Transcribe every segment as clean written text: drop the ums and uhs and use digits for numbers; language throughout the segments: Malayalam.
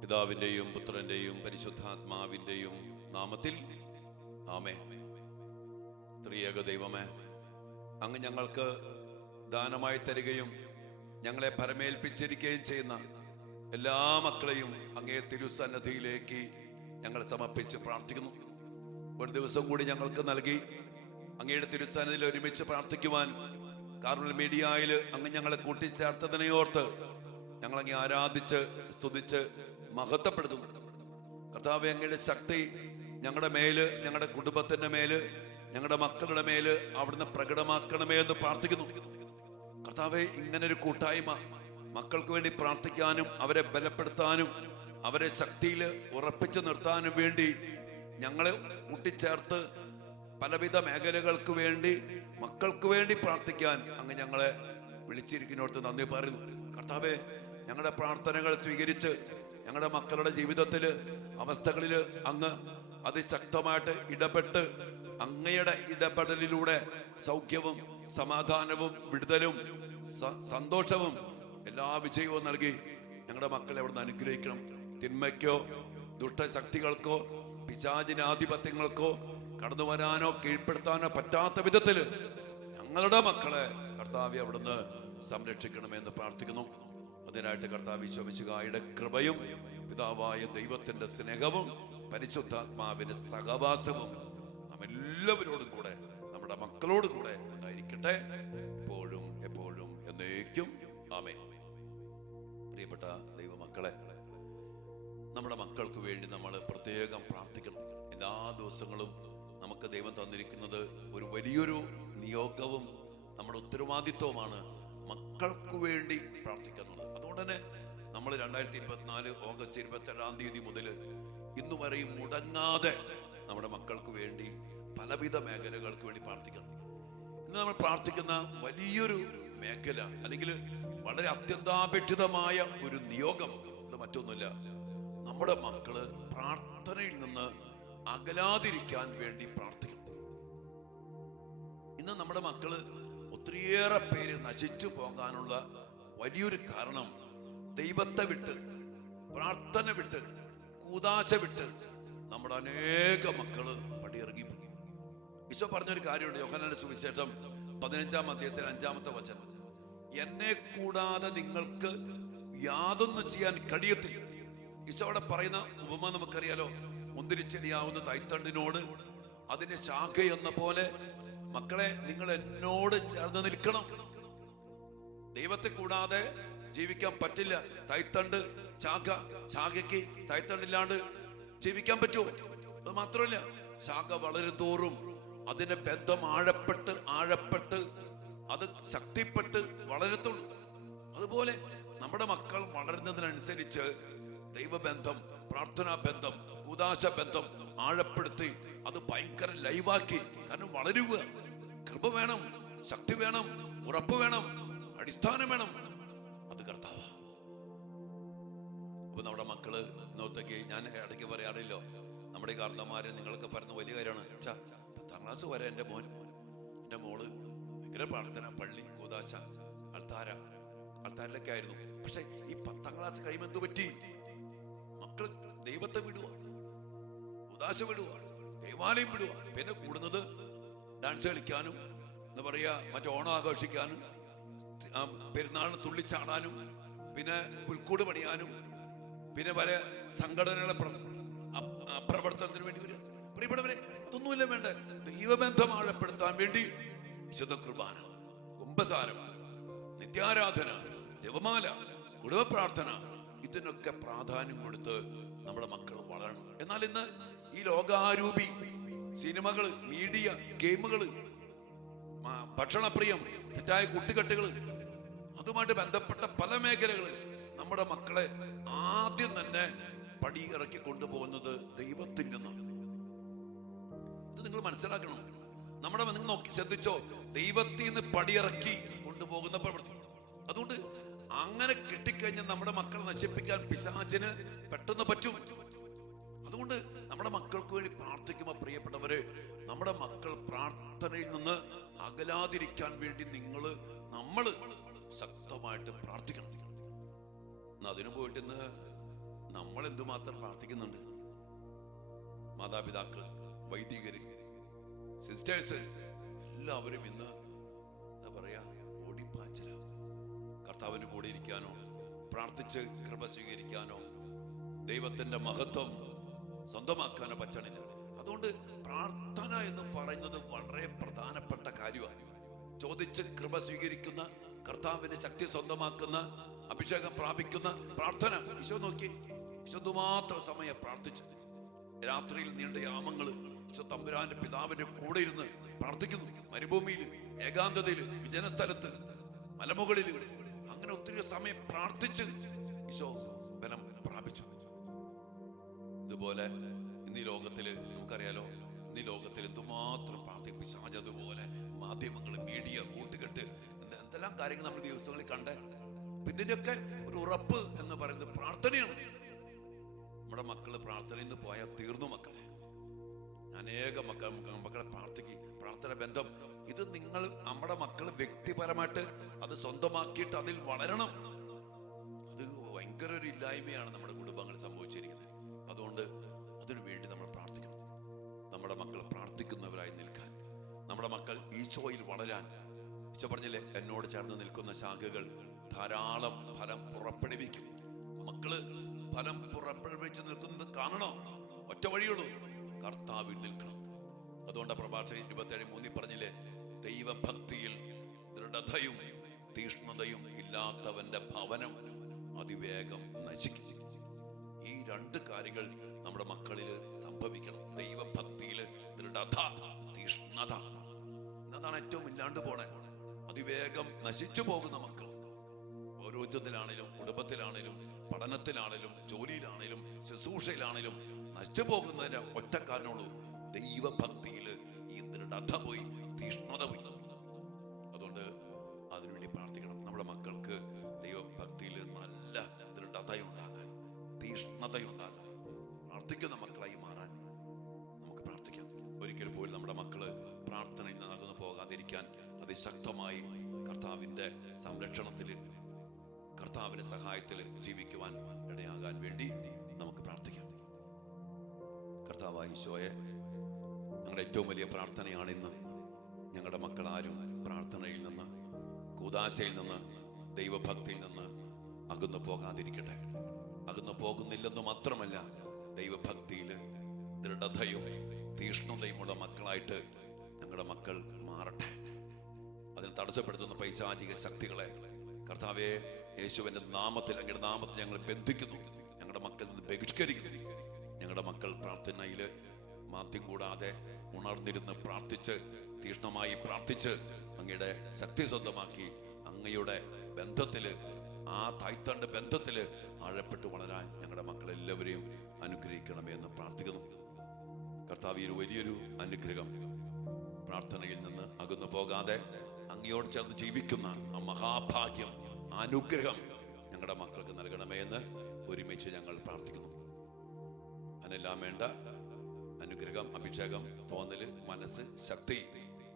പിതാവിൻ്റെയും പുത്രൻ്റെയും പരിശുദ്ധാത്മാവിൻ്റെയും നാമത്തിൽ ആമേൻ. ത്രിയേക ദൈവമേ, അങ്ങ് ഞങ്ങൾക്ക് ദാനമായി തരികയും ഞങ്ങളെ ഭരമേൽപ്പിച്ചിരിക്കുകയും ചെയ്യുന്ന എല്ലാ മക്കളെയും അങ്ങേ തിരുസന്നിധിയിലേക്ക് ഞങ്ങൾ സമർപ്പിച്ച് പ്രാർത്ഥിക്കുന്നു. ഒരു ദിവസം കൂടി ഞങ്ങൾക്ക് നൽകി അങ്ങയുടെ തിരുസന്നിധിയിൽ ഒരുമിച്ച് പ്രാർത്ഥിക്കുവാൻ കാർമൽ മീഡിയയിൽ അങ്ങ് ഞങ്ങളെ കൂട്ടിച്ചേർത്തതിനെ ഓർത്ത് ഞങ്ങൾ അങ്ങേ ആരാധിച്ച് സ്തുതിച്ച് മഹത്വപ്പെടുത്തുന്നു. കർത്താവേ, അങ്ങയുടെ ശക്തി ഞങ്ങളുടെ മേല്, ഞങ്ങളുടെ കുടുംബത്തിന്റെ മേല്, ഞങ്ങളുടെ മക്കളുടെ മേല് അവിടുന്ന് പ്രകടമാക്കണമേ എന്ന് പ്രാർത്ഥിക്കുന്നു. കർത്താവേ, ഇങ്ങനൊരു കൂട്ടായ്മ മക്കൾക്ക് വേണ്ടി പ്രാർത്ഥിക്കാനും അവരെ ബലപ്പെടുത്താനും അവരെ ശക്തിയിൽ ഉറപ്പിച്ചു നിർത്താനും വേണ്ടി ഞങ്ങളെ കൂട്ടിച്ചേർത്ത് പലവിധ മേഖലകൾക്ക് വേണ്ടി മക്കൾക്ക് വേണ്ടി പ്രാർത്ഥിക്കാൻ അങ്ങ് ഞങ്ങളെ വിളിച്ചിരിക്കുന്നിടത്ത് നന്ദി പറയുന്നു. കർത്താവേ, ഞങ്ങളുടെ പ്രാർത്ഥനകൾ സ്വീകരിച്ച് ഞങ്ങളുടെ മക്കളുടെ ജീവിതത്തില് അവസ്ഥകളില് അങ്ങ് അതിശക്തമായിട്ട് ഇടപെട്ട് അങ്ങയുടെ ഇടപെടലിലൂടെ സൗഖ്യവും സമാധാനവും വിടുതലും സന്തോഷവും എല്ലാ വിജയവും നൽകി ഞങ്ങളുടെ മക്കളെ അവിടുന്ന് അനുഗ്രഹിക്കണം. തിന്മയ്ക്കോ ദുഷ്ടശക്തികൾക്കോ പിശാചിന്റെ ആധിപത്യങ്ങൾക്കോ കടന്നു വരാനോ കീഴ്പ്പെടുത്താനോ പറ്റാത്ത വിധത്തില് ഞങ്ങളുടെ മക്കളെ കർത്താവേ അവിടുന്ന് സംരക്ഷിക്കണമെന്ന് പ്രാർത്ഥിക്കുന്നു. അതിനായിട്ട് കർത്താവ് ഈശോമിശിഹായുടെ കൃപയും പിതാവായ ദൈവത്തിന്റെ സ്നേഹവും പരിശുദ്ധാത്മാവിന്റെ സഹവാസവും നാം എല്ലാവരോടും കൂടെ നമ്മുടെ മക്കളോട് കൂടെ ഉണ്ടായിരിക്കട്ടെ, ഇപ്പോഴും എപ്പോഴും എന്നേക്കും. ആമേൻ. പ്രിയപ്പെട്ട ദൈവമക്കളെ, നമ്മുടെ മക്കൾക്ക് വേണ്ടി നമ്മൾ പ്രത്യേകം പ്രാർത്ഥിക്കണം. എല്ലാ ദിവസങ്ങളും നമുക്ക് ദൈവം തന്നിരിക്കുന്നത് ഒരു വലിയൊരു നിയോഗവും നമ്മുടെ ഉത്തരവാദിത്വമാണ് മക്കൾക്ക് വേണ്ടി പ്രാർത്ഥിക്കുന്നത്. അതുകൊണ്ട് തന്നെ നമ്മൾ 2024 ഓഗസ്റ്റ് 22 മുതൽ ഇന്നു വരെയും മുടങ്ങാതെ നമ്മുടെ മക്കൾക്ക് വേണ്ടി പലവിധ മേഖലകൾക്ക് വേണ്ടി പ്രാർത്ഥിക്കണം. ഇന്ന് നമ്മൾ പ്രാർത്ഥിക്കുന്ന വലിയൊരു മേഖല അല്ലെങ്കിൽ വളരെ അത്യന്താപേക്ഷിതമായ ഒരു നിയോഗം ഇത് മറ്റൊന്നുമില്ല, നമ്മുടെ മക്കള് പ്രാർത്ഥനയിൽ നിന്ന് അകലാതിരിക്കാൻ വേണ്ടി പ്രാർത്ഥിക്കണം. ഇന്ന് നമ്മുടെ മക്കള് ഒത്തിരിയേറെ പേര് നശിച്ചു പോകാനുള്ള വലിയൊരു കാരണം ദൈവത്തെ വിട്ട്, പ്രാർത്ഥന വിട്ട്, കൂദാശ വിട്ട് നമ്മുടെ അനേക മക്കള് പടിയിറങ്ങി പോയി. ഈശോ പറഞ്ഞൊരു കാര്യമുണ്ട്, യോഹന്നാന്റെ സുവിശേഷം 15-ാം അധ്യായത്തിൽ 5-ാമത്തെ വചനം, എന്നെ കൂടാതെ നിങ്ങൾക്ക് യാതൊന്നും ചെയ്യാൻ കഴിയത്തില്ല. ഈശോ അവിടെ പറയുന്ന ഉപമ നമുക്കറിയാലോ, മുന്തിരിച്ചെടിയാവുന്ന തൈത്തണ്ടിനോട് അതിന്റെ ശാഖ എന്ന പോലെ മക്കളെ നിങ്ങൾ എന്നോട് ചേർന്ന് നിൽക്കണം. ദൈവത്തെ കൂടാതെ ജീവിക്കാൻ പറ്റില്ല. തൈത്തണ്ട് ശാഖയ്ക്ക് തൈത്തണ്ടില്ലാണ്ട് ജീവിക്കാൻ പറ്റുമോ? അത് മാത്രമല്ല, ശാഖ വളരും തോറും അതിന്റെ ബന്ധം ആഴപ്പെട്ട് അത് ശക്തിപ്പെട്ട് വളരത്തുള്ളൂ. അതുപോലെ നമ്മുടെ മക്കൾ വളരുന്നതിനനുസരിച്ച് ദൈവബന്ധം, പ്രാർത്ഥനാ ബന്ധം, കൂദാശ ബന്ധം ആഴപ്പെടുത്തി അത് ഭയങ്കര ലൈവാക്കി. കാരണം വളരുക, കൃപ വേണം, ശക്തി വേണം, ഉറപ്പ് വേണം, അടിസ്ഥാനം വേണം. അത് കർത്താവ്. അപ്പൊ നമ്മുടെ മക്കള് ഇന്നത്തേക്ക് ഞാൻ ഇടയ്ക്ക് പറയാറില്ലോ, നമ്മുടെ കാരണന്മാരെ നിങ്ങൾക്ക് പറയുന്ന വലിയ കാര്യമാണ്. 10ാം ക്ലാസ് വരെ എൻ്റെ മോള് ഭയങ്കര പ്രാർത്ഥന, പള്ളി, കൂദാശ, അൾത്താരിലൊക്കെ ആയിരുന്നു. പക്ഷെ ഈ 10ാം ക്ലാസ് കഴിയുമ്പോൾ എന്ത് പറ്റി? മക്കള് ദൈവത്തെ വിടുക, കൂദാശ വിടുക, ദേവാലയം വിടുക. പിന്നെ കൂടുന്നത് ഡാൻസ് കളിക്കാനും, എന്താ പറയാ, മറ്റേ ഓണം ആഘോഷിക്കാനും, പെരുന്നാളിന് തുള്ളിച്ചാടാനും, പിന്നെ പുൽക്കൂട് പണിയാനും, പിന്നെ പല സംഘടനകളെ പ്രവർത്തനത്തിന് വേണ്ടി വരിക. പ്രിയപ്പെട്ടവരെ, അതൊന്നുമില്ല വേണ്ട. ദൈവബന്ധം ആഴപ്പെടുത്താൻ വേണ്ടി വിശുദ്ധ കുർബാന, കുംഭസാരം, നിത്യാരാധന, ജപമാല, കുടുംബ പ്രാർത്ഥന, ഇതിനൊക്കെ പ്രാധാന്യം കൊടുത്ത് നമ്മുടെ മക്കൾ വളരണം. എന്നാൽ ഇന്ന് ഈ ലോകാരൂപി സിനിമകള്, മീഡിയ, ഗെയിമുകള്, ഭക്ഷണപ്രിയം, തെറ്റായ കൂട്ടുകെട്ടുകള്, അതുമായിട്ട് ബന്ധപ്പെട്ട പല മേഖലകള് നമ്മുടെ മക്കളെ ആദ്യം തന്നെ പടിയിറക്കി കൊണ്ടുപോകുന്നത് ദൈവത്തിൽ നിന്നാണ്. ഇത് നിങ്ങൾ മനസ്സിലാക്കണം. നിങ്ങൾ നോക്കി ശ്രദ്ധിച്ചോ, ദൈവത്തിൽ നിന്ന് പടിയിറക്കി കൊണ്ടുപോകുന്ന പ്രവൃത്തി. അതുകൊണ്ട് അങ്ങനെ കിട്ടിക്കഴിഞ്ഞാൽ നമ്മുടെ മക്കളെ നശിപ്പിക്കാൻ പിശാചിന് പെട്ടെന്ന് പറ്റും. അതുകൊണ്ട് നമ്മുടെ മക്കൾക്ക് വേണ്ടി പ്രാർത്ഥിക്കുമ്പോൾ പ്രിയപ്പെട്ടവരെ, നമ്മുടെ മക്കൾ പ്രാർത്ഥനയിൽ നിന്ന് അകലാതിരിക്കാൻ വേണ്ടി നമ്മള് ശക്തമായിട്ട് പ്രാർത്ഥിക്കണം. അതിന് പോയിട്ട് ഇന്ന് നമ്മൾ എന്തുമാത്രം പ്രാർത്ഥിക്കുന്നുണ്ട്. മാതാപിതാക്കൾ, വൈദികര്, സിസ്റ്റേഴ്സ് എല്ലാവരും ഇന്ന് എന്താ പറയാ, ഓടിപ്പാച്ചില. കർത്താവിന് കൂടെ ഇരിക്കാനോ, പ്രാർത്ഥിച്ച് കൃപ സ്വീകരിക്കാനോ, ദൈവത്തിന്റെ മഹത്വം സ്വന്തമാക്കാനോ പറ്റണില്ല. അതുകൊണ്ട് പ്രാർത്ഥന എന്ന് പറയുന്നത് വളരെ പ്രധാനപ്പെട്ട കാര്യമാണ്. ചോദിച്ച് കൃപ സ്വീകരിക്കുന്ന, കർത്താവിന്റെ ശക്തി സ്വന്തമാക്കുന്ന, അഭിഷേകം പ്രാപിക്കുന്ന പ്രാർത്ഥന. ഈശോ നോക്കി, ഈശോ മാത്രം സമയം പ്രാർത്ഥിച്ചു. രാത്രിയിൽ നീണ്ട യാമങ്ങള് ഈശോ തമ്പുരാന്റെ പിതാവിന്റെ കൂടെ ഇരുന്ന് പ്രാർത്ഥിക്കുന്നു. മരുഭൂമിയിൽ, ഏകാന്തതയിൽ, വിജനസ്ഥലത്ത്, മലമുകളിൽ, അങ്ങനെ ഒത്തിരി സമയം പ്രാർത്ഥിച്ച് ഈശോ ബലം പ്രാപിച്ചു. ഇതുപോലെ ഇന്ന് ഈ ലോകത്തില് നമുക്കറിയാലോ, ഇന്ന് ഈ ലോകത്തിൽ എന്തുമാത്രം പ്രാർത്ഥിപ്പിച്ചാൽ അതുപോലെ മാധ്യമങ്ങൾ, മീഡിയ, കൂട്ടുകെട്ട്, എന്തെല്ലാം കാര്യങ്ങൾ നമ്മൾ ദിവസങ്ങളിൽ കണ്ടേ. ഇതിന്റെയൊക്കെ ഒരു ഉറപ്പ് എന്ന് പറയുന്നത് പ്രാർത്ഥനയാണ്. നമ്മുടെ മക്കള് പ്രാർത്ഥനയിൽ നിന്ന് പോയാൽ തീർന്നു മക്കളെ. അനേക മക്കളെ പ്രാർത്ഥന ബന്ധം ഇത് നിങ്ങൾ, നമ്മുടെ മക്കൾ വ്യക്തിപരമായിട്ട് അത് സ്വന്തമാക്കിയിട്ട് അതിൽ വളരണം. അത് ഭയങ്കര ഒരു ഇല്ലായ്മയാണ് നമ്മുടെ കുടുംബങ്ങളിൽ സംഭവിച്ചിരിക്കുന്നത്. അതുകൊണ്ട് അതിനു വേണ്ടി നമ്മൾ പ്രാർത്ഥിക്കണം. നമ്മുടെ മക്കൾ പ്രാർത്ഥിക്കുന്നവരായി നിൽക്കാൻ, നമ്മുടെ മക്കൾ ഈശോയിൽ വളരാൻ. ഈശോ പറഞ്ഞില്ലേ, എന്നോട് ചേർന്ന് നിൽക്കുന്ന ശാഖകൾ ധാരാളം ഫലം പുറപ്പെടുവിക്കും. മക്കള് ഫലം പുറപ്പെടുവിച്ച് നിൽക്കുന്നത് കാണണോ? ഒറ്റ വഴിയുള്ളൂ, കർത്താവിൽ നിൽക്കണം. അതുകൊണ്ട് പ്രഭാഷകൻ 27:3 പറഞ്ഞില്ലേ, ദൈവഭക്തിയിൽ ദൃഢതയും തീഷ്ണതയും ഇല്ലാത്തവന്റെ ഭവനം അതിവേഗം നശിക്കും. ഈ രണ്ട് കാര്യങ്ങൾ നമ്മുടെ മക്കളിൽ സംഭവിക്കണം. ദൈവഭക്തിയില് ദൃഢത, തീഷ്ണത. എന്നതാണ് ഏറ്റവും ഇല്ലാണ്ട് പോണേ. അതിവേഗം നശിച്ചു പോകുന്ന മക്കൾ ഓരോരുത്തരിലാണേലും, കുടുംബത്തിലാണേലും, പഠനത്തിലാണേലും, ജോലിയിലാണേലും, ശുശ്രൂഷയിലാണേലും നശിച്ചു പോകുന്നതിന്റെ ഒറ്റ കാരണമുള്ളൂ, ദൈവഭക്തിയില് ഈ ദൃഢത പോയി, തീഷ്ണത പോയി. അതുകൊണ്ട് അതിനുവേണ്ടി പ്രാർത്ഥിക്കണം. നമ്മുടെ മക്കൾക്ക് ദൈവഭക്തിയിൽ നല്ല ദൃഢതയുണ്ടാകാൻ, തീഷ്ണതയുണ്ടാകാൻ, പ്രാർത്ഥിക്കുന്ന മക്കളായി മാറാൻ നമുക്ക് പ്രാർത്ഥിക്കാം. ഒരിക്കൽ പോലും നമ്മുടെ മക്കള് പ്രാർത്ഥനയിൽ നിന്നകന്നു പോകാതിരിക്കാൻ അതിശക്തമായി കർത്താവിന്റെ സംരക്ഷണത്തില്, കർത്താവിന്റെ സഹായത്തിൽ ജീവിക്കുവാൻ ഇടയാകാൻ വേണ്ടി നമുക്ക് പ്രാർത്ഥിക്കാം. കർത്താവായ ഈശോയെ, ഞങ്ങളുടെ ഏറ്റവും വലിയ പ്രാർത്ഥനയാണ് ഇന്ന് ഞങ്ങളുടെ മക്കളാരും പ്രാർത്ഥനയിൽ നിന്ന്, കൂദാശയിൽ നിന്ന്, ദൈവഭക്തിയിൽ നിന്ന് അകന്നു പോകാതിരിക്കട്ടെ. അകന്നു പോകുന്നില്ലെന്ന് മാത്രമല്ല, ദൈവഭക്തിയിൽ ദൃഢതയും തീഷ്ണതയുമുള്ള മക്കളായിട്ട് ഞങ്ങളുടെ മക്കൾ മാറട്ടെ. അതിന് തടസ്സപ്പെടുത്തുന്ന പൈശാചിക ശക്തികളെ കർത്താവെ, യേശുവിന്റെ നാമത്തിൽ, അങ്ങയുടെ നാമത്തിൽ ഞങ്ങൾ ബന്ധിക്കുന്നു. ഞങ്ങളുടെ മക്കളിൽ നിന്ന് ബഹിഷ്കരിക്കുന്നു. ഞങ്ങളുടെ മക്കൾ പ്രാർത്ഥനയില് മാധ്യം കൂടാതെ ഉണർന്നിരുന്ന് പ്രാർത്ഥിച്ച്, തീഷ്ണമായി പ്രാർത്ഥിച്ച്, അങ്ങയുടെ ശക്തി സ്വന്തമാക്കി അങ്ങയുടെ ബന്ധത്തില്, ആ തായ്തണ്ട് ബന്ധത്തില് ആഴപ്പെട്ട് വളരാൻ ഞങ്ങളുടെ മക്കളെല്ലാവരെയും അനുഗ്രഹിക്കണമേ എന്ന് പ്രാർത്ഥിക്കുന്നു. കർത്താവ്, ഒരു വലിയൊരു അനുഗ്രഹം, പ്രാർത്ഥനയിൽ നിന്ന് അകന്നു പോകാതെ അങ്ങയോട് ചേർന്ന് ജീവിക്കുന്ന ആ മഹാഭാഗ്യം, അനുഗ്രഹം ഞങ്ങളുടെ മക്കൾക്ക് നൽകണമേ എന്ന് ഒരുമിച്ച് ഞങ്ങൾ പ്രാർത്ഥിക്കുന്നു. അതിനെല്ലാം വേണ്ട അനുഗ്രഹം, അഭിഷേകം, തോന്നല്, മനസ്സ്, ശക്തി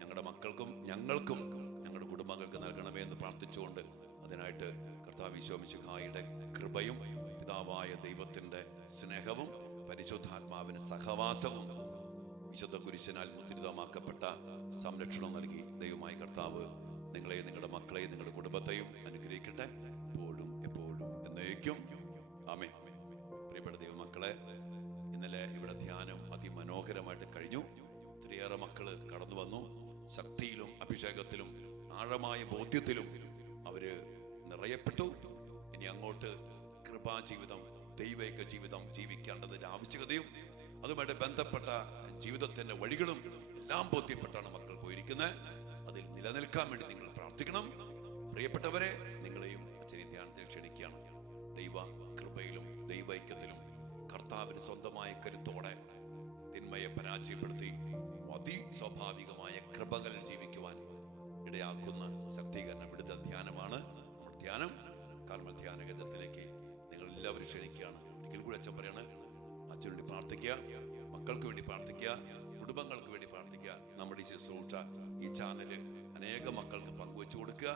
ഞങ്ങളുടെ മക്കൾക്കും ഞങ്ങൾക്കും ഞങ്ങളുടെ കുടുംബങ്ങൾക്ക് നൽകണമേ എന്ന് പ്രാർത്ഥിച്ചുകൊണ്ട്, അതിനായിട്ട് കർത്താവ് ഈശോ മിശിഹായുടെ കൃപയും പിതാവായ ദൈവത്തിന്റെ സ്നേഹവും പരിശുദ്ധാത്മാവിന് സഹവാസവും വിശുദ്ധ കുരിശനാൽ മുദ്രിതമാക്കപ്പെട്ട സംരക്ഷണം നൽകി ദൈവമായ കർത്താവ് നിങ്ങളെയും നിങ്ങളുടെ മക്കളെയും നിങ്ങളുടെ കുടുംബത്തെയും അനുഗ്രഹിക്കട്ടെ, എപ്പോഴും എപ്പോഴും എന്നേക്കും. ആമേൻ. പ്രിയപ്പെട്ട ദൈവമക്കളെ, ഇന്നലെ ഇവിടെ ധ്യാനം അതിമനോഹരമായിട്ട് കഴിഞ്ഞു. ഒത്തിരിയേറെ മക്കള് കടന്നു വന്നു. ശക്തിയിലും അഭിഷേകത്തിലും ആഴമായ ബോധ്യത്തിലും അവര് നിറയപ്പെട്ടു. ഇനി അങ്ങോട്ട് കൃപാജീവിതം, ദൈവിക ജീവിതം ജീവിക്കേണ്ടതിന്റെ ആവശ്യകതയും അതുമായിട്ട് ബന്ധപ്പെട്ട ജീവിതത്തിന്റെ വഴികളും എല്ലാം ബോധ്യപ്പെട്ടാണ് മക്കൾ പോയിരിക്കുന്നത്. അതിൽ നിലനിൽക്കാൻ വേണ്ടി നിങ്ങൾ പ്രാർത്ഥിക്കണം. പ്രിയപ്പെട്ടവരെ, നിങ്ങളെയും അച്ഛനെ ധ്യാനത്തിൽ ക്ഷണിക്കുകയാണ്. ദൈവ കൃപയിലും ദൈവൈക്യത്തിലും കർത്താവിന് സ്വന്തമായ കരുത്തോടെ തിന്മയെ പരാജയപ്പെടുത്തി അതിസ്വാഭാവികമായ കൃപകളിൽ ജീവിക്കുവാൻ ഇടയാക്കുന്ന ശക്തീകരണ വിടുതൽ ധ്യാനമാണ് നമ്മുടെ ധ്യാനം. കാർമൽ ധ്യാന കേന്ദ്രത്തിലേക്ക് നിങ്ങൾ എല്ലാവരും ക്ഷണിക്കുകയാണ്. ഒരിക്കൽ കൂടി അച്ഛൻ പറയാണ്, അച്ഛന് വേണ്ടി പ്രാർത്ഥിക്കുക, മക്കൾക്ക് വേണ്ടി പ്രാർത്ഥിക്കുക, കുടുംബങ്ങൾക്ക് വേണ്ടി പ്രാർത്ഥിക്കുക. നമ്മുടെ ഈ ശുശ്രൂഷ, ഈ ചാനല് അനേക മക്കൾക്ക് പങ്കുവെച്ചു കൊടുക്കുക.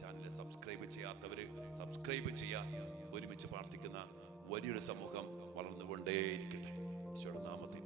ചാനൽ സബ്സ്ക്രൈബ് ചെയ്യാത്തവര് സബ്സ്ക്രൈബ് ചെയ്യുക. ഒരുമിച്ച് പ്രാർത്ഥിക്കുന്ന വലിയൊരു സമൂഹം വളർന്നുകൊണ്ടേയിരിക്കട്ടെ. ഈശോയുടെ നാമത്തിൽ